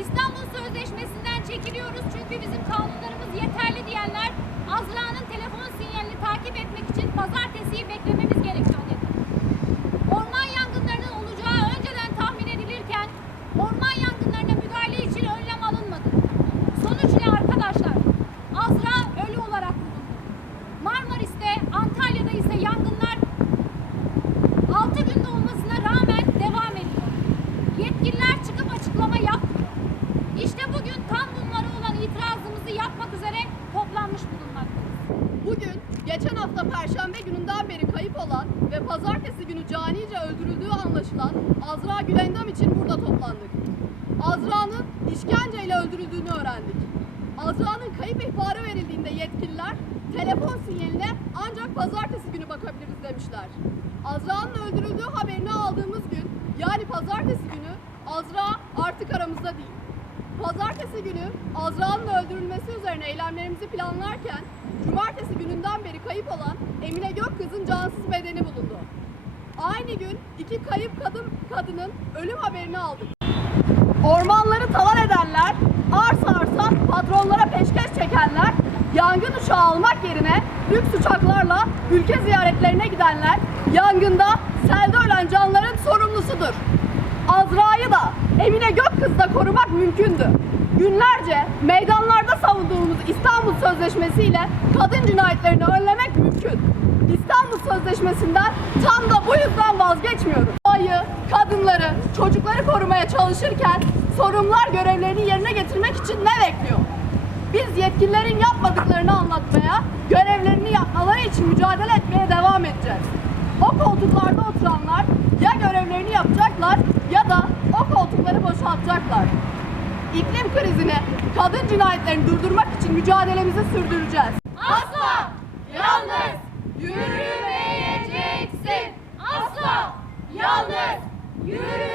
İstanbul Sözleşmesi'nden çekiliyoruz çünkü bizim kanunlarımız hafta Perşembe gününden beri kayıp olan ve Pazartesi günü canice öldürüldüğü anlaşılan Azra Gülendam için burada toplandık. Azra'nın işkenceyle öldürüldüğünü öğrendik. Azra'nın kayıp ihbarı verildiğinde yetkililer telefon sinyaline ancak Pazartesi günü bakabiliriz demişler. Azra'nın öldürüldüğü haberini aldığımız gün yani Pazartesi günü Azra artık aramızda değil. Pazartesi günü Azra'nın öldürülmesi üzerine eylemlerimizi planlarken Cumartesi gününden beri kayıp olan Emine Gökkız'ın cansız bedeni bulundu. Aynı gün iki kayıp kadın kadının ölüm haberini aldık. Ormanları talan edenler, arsa arsa patronlara peşkeş çekenler, yangın uçağı almak yerine lüks uçaklarla ülke ziyaretlerine gidenler, yangında selde ölen canların sorumlusudur. Emine Gökkız'ı da korumak mümkündü. Günlerce meydanlarda savunduğumuz İstanbul Sözleşmesi ile kadın cinayetlerini önlemek mümkün. İstanbul Sözleşmesi'nden tam da bu yüzden vazgeçmiyoruz. Doğayı, kadınları, çocukları korumaya çalışırken sorumlular görevlerini yerine getirmek için ne bekliyor? Biz yetkililerin yapmadıklarını anlatmaya, görevlerini yapmaları için mücadele etmeye devam edeceğiz. O koltuklarda oturanlar ya görevlerini yapacaklar bu krizini kadın cinayetlerini durdurmak için mücadelemizi sürdüreceğiz. Asla yalnız yürümeyeceksin. Asla yalnız yürü.